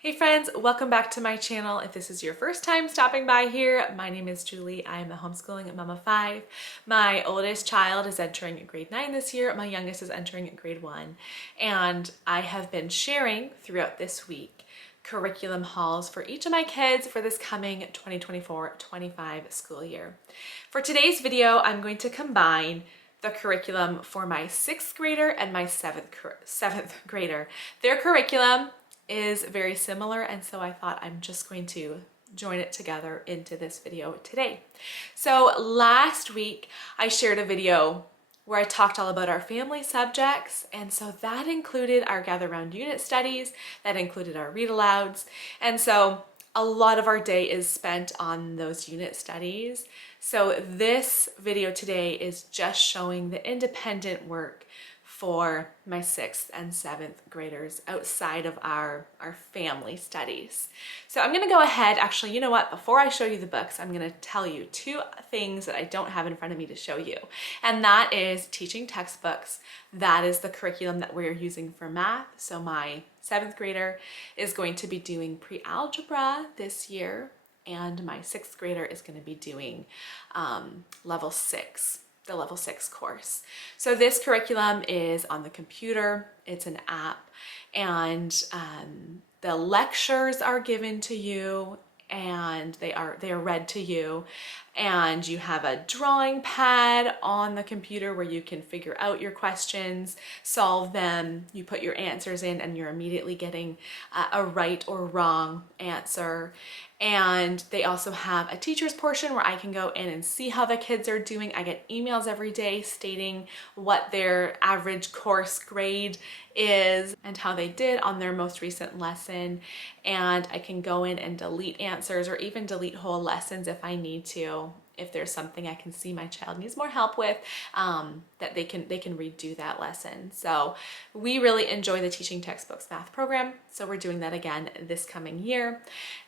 Hey friends, welcome back to my channel. If this is your first time stopping by here, my name is Julie. I am a homeschooling mom of 5. My oldest child is entering grade 9 this year. My youngest is entering grade 1. And I have been sharing throughout this week curriculum hauls for each of my kids for this coming 2024-25 school year. For today's video, I'm going to combine the curriculum for my 6th grader and my 7th grader. Their curriculum is very similar, and so I thought I'm just going to join it together into this video today. So last week I shared a video where I talked all about our family subjects, and so that included our gather round unit studies, that included our read alouds, and so a lot of our day is spent on those unit studies. So this video today is just showing the independent work for my 6th and 7th graders outside of our family studies. So I'm gonna go ahead, actually, you know what, before I show you the books, I'm gonna tell you 2 things that I don't have in front of me to show you. And that is teaching textbooks. That is the curriculum that we're using for math. So my 7th grader is going to be doing pre-algebra this year, and my 6th grader is gonna be doing level 6. The level 6 course. So this curriculum is on the computer, it's an app, and the lectures are given to you and they are read to you, and you have a drawing pad on the computer where you can figure out your questions, solve them, you put your answers in, and you're immediately getting a right or wrong answer. And they also have a teacher's portion where I can go in and see how the kids are doing. I get emails every day stating what their average course grade is and how they did on their most recent lesson. And I can go in and delete answers or even delete whole lessons if I need to. If there's something I can see my child needs more help with, that they can redo that lesson. So we really enjoy the Teaching Textbooks math program. So we're doing that again this coming year.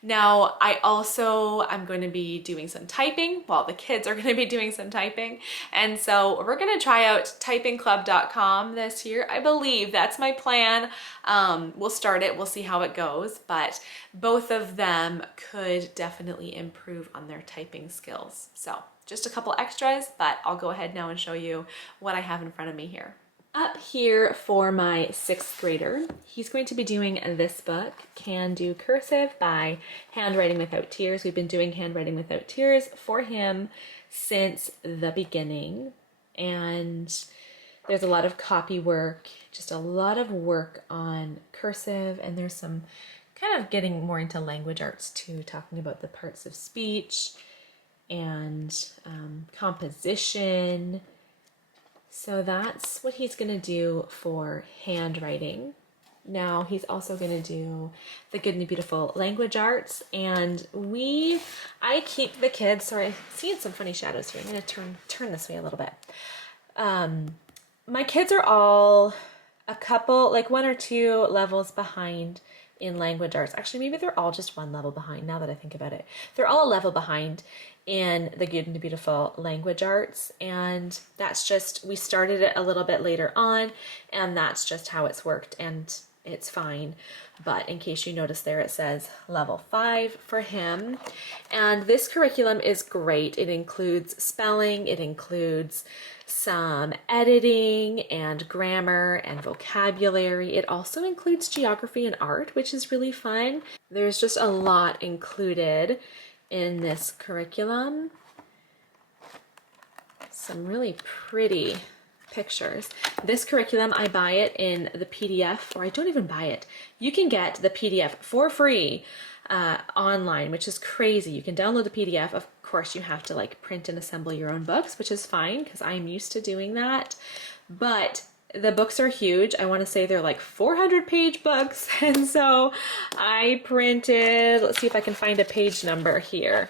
Now, I'm going to be doing some typing. Well, the kids are going to be doing some typing. And so we're going to try out typingclub.com this year. I believe that's my plan. We'll start it. We'll see how it goes. But both of them could definitely improve on their typing skills. So just a couple extras, but I'll go ahead now and show you what I have in front of me here. Up here for my 6th grader, he's going to be doing this book, Can Do Cursive by Handwriting Without Tears. We've been doing Handwriting Without Tears for him since the beginning, and there's a lot of copy work, just a lot of work on cursive, and there's some kind of getting more into language arts too, talking about the parts of speech and composition. So that's what he's going to do for handwriting. Now he's also going to do the Good and the Beautiful language arts, and I keep the kids, sorry, I'm seeing some funny shadows here. I'm going to turn this way a little bit. My kids are all a couple, like 1 or 2 levels behind in language arts. Actually, maybe they're all just 1 level behind now that I think about it. They're all a level behind in the Good and the Beautiful language arts, and that's just, we started it a little bit later on, and that's just how it's worked, and it's fine. But in case you notice there, it says level 5 for him. And this curriculum is great. It includes spelling, it includes some editing and grammar and vocabulary. It also includes geography and art, which is really fun. There's just a lot included in this curriculum. Some really pretty pictures. This curriculum, I buy it in the PDF, or I don't even buy it. You can get the PDF for free online, which is crazy. You can download the PDF. Of course, you have to like print and assemble your own books, which is fine because I'm used to doing that. But the books are huge. I want to say they're like 400-page books. And so I printed, let's see if I can find a page number here.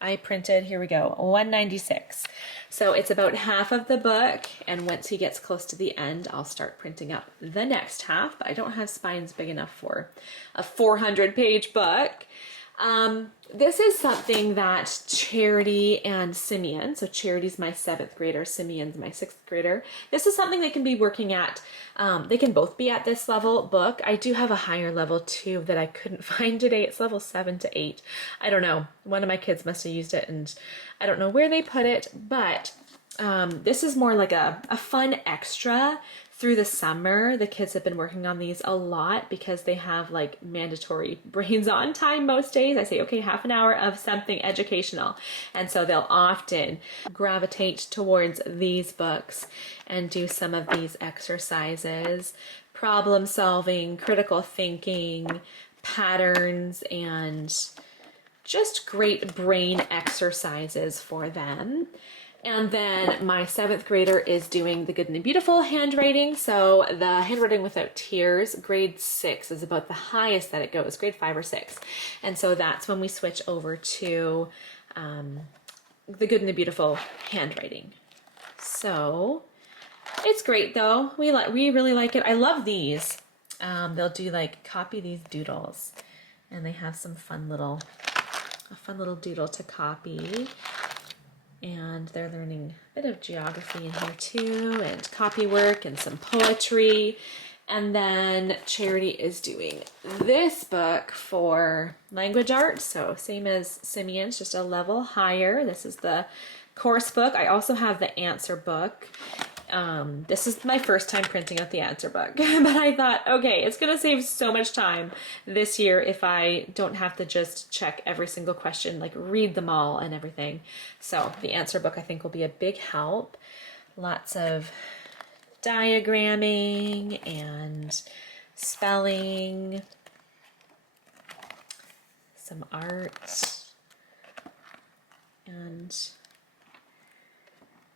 I printed, here we go, 196. So it's about half of the book, and once he gets close to the end, I'll start printing up the next half, but I don't have spines big enough for a 400-page book. This is something that Charity and Simeon, so Charity's my 7th grader, Simeon's my 6th grader. This is something they can be working at. They can both be at this level book. I do have a higher level too that I couldn't find today. It's level 7 to 8. I don't know. One of my kids must have used it and I don't know where they put it, but this is more like a fun extra through the summer. The kids have been working on these a lot because they have like mandatory brains on time most days. I say, okay, half an hour of something educational. And so they'll often gravitate towards these books and do some of these exercises, problem solving, critical thinking, patterns, and just great brain exercises for them. And then my 7th grader is doing the Good and the Beautiful handwriting. So the handwriting without tears, grade 6 is about the highest that it goes, grade 5 or 6. And so that's when we switch over to the Good and the Beautiful handwriting. So it's great though. We really like it. I love these. They'll do like copy these doodles, and they have some a fun little doodle to copy. And they're learning a bit of geography in here too, and copy work and some poetry. And then Charity is doing this book for language arts. So same as Simeon's, just a level higher. This is the course book. I also have the answer book. This is my first time printing out the answer book, but I thought, okay, it's going to save so much time this year if I don't have to just check every single question, like read them all and everything. So the answer book I think will be a big help. Lots of diagramming and spelling, some art, and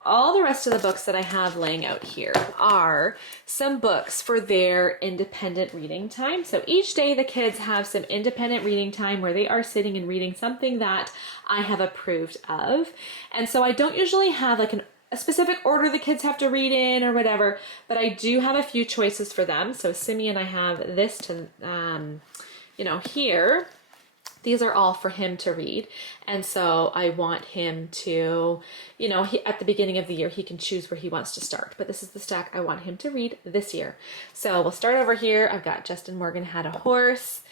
all the rest of the books that I have laying out here are some books for their independent reading time. So each day the kids have some independent reading time where they are sitting and reading something that I have approved of. And so I don't usually have like a specific order the kids have to read in or whatever, but I do have a few choices for them. So Simeon, I have this to, here. These are all for him to read. And so I want him to, at the beginning of the year, he can choose where he wants to start. But this is the stack I want him to read this year. So we'll start over here. I've got Justin Morgan Had a Horse.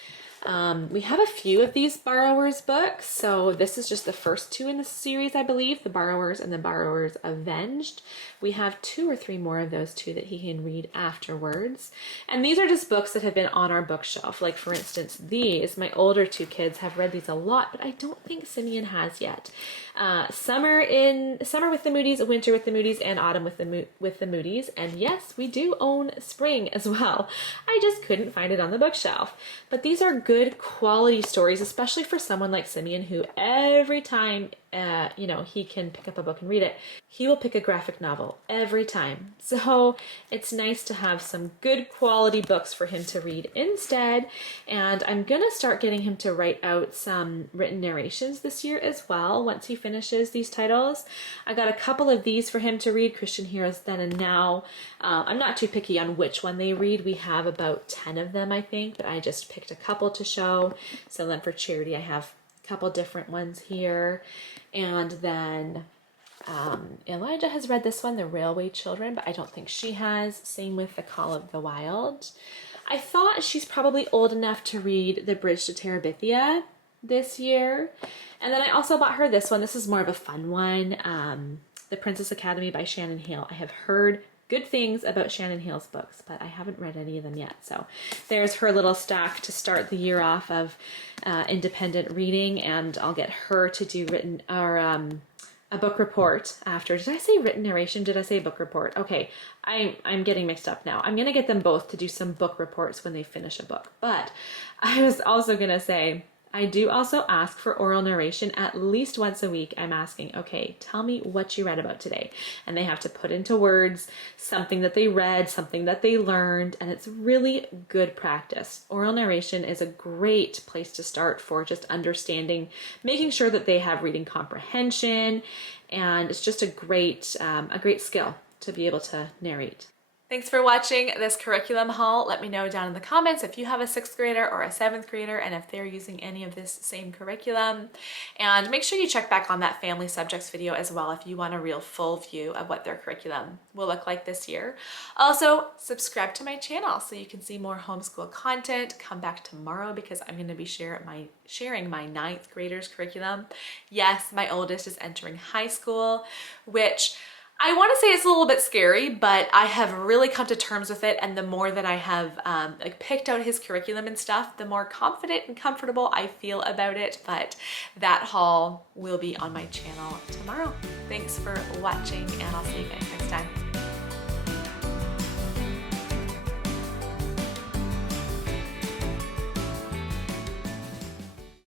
We have a few of these Borrowers books. So this is just the first 2 in the series, I believe, The Borrowers and The Borrowers Avenged. We have 2 or 3 more of those too that he can read afterwards. And these are just books that have been on our bookshelf. Like for instance, these, my older 2 kids have read these a lot, but I don't think Simeon has yet. Summer with the Moodys, Winter with the Moodys, and Autumn with the Moodys. And yes, we do own Spring as well. I just couldn't find it on the bookshelf. But these are good quality stories, especially for someone like Simeon who every time he can pick up a book and read it, he will pick a graphic novel every time. So it's nice to have some good quality books for him to read instead. And I'm gonna start getting him to write out some written narrations this year as well once he finishes these titles. I got a couple of these for him to read, Christian Heroes Then and Now. I'm not too picky on which one they read. We have about 10 of them, I think, but I just picked a couple to show. So then for Charity, I have a couple different ones here. And then Elijah has read this one, The Railway Children, but I don't think she has. Same with The Call of the Wild. I thought she's probably old enough to read The Bridge to Terabithia this year. And then I also bought her this one. This is more of a fun one, The Princess Academy by Shannon Hale. I have heard good things about Shannon Hale's books, but I haven't read any of them yet. So there's her little stack to start the year off of independent reading, and I'll get her to do a book report after. Did I say written narration? Did I say book report? Okay, I'm getting mixed up now. I'm gonna get them both to do some book reports when they finish a book. But I was also gonna say, I do also ask for oral narration at least once a week. I'm asking, okay, tell me what you read about today. And they have to put into words something that they read, something that they learned, and it's really good practice. Oral narration is a great place to start for just understanding, making sure that they have reading comprehension, and it's just a great skill to be able to narrate. Thanks for watching this curriculum haul. Let me know down in the comments if you have a 6th grader or a 7th grader and if they're using any of this same curriculum. And make sure you check back on that family subjects video as well if you want a real full view of what their curriculum will look like this year. Also, subscribe to my channel so you can see more homeschool content. Come back tomorrow because I'm going to be sharing my 9th graders curriculum. Yes, my oldest is entering high school, which I want to say it's a little bit scary, but I have really come to terms with it, and the more that I have picked out his curriculum and stuff, the more confident and comfortable I feel about it. But that haul will be on my channel tomorrow. Thanks for watching, and I'll see you guys next time.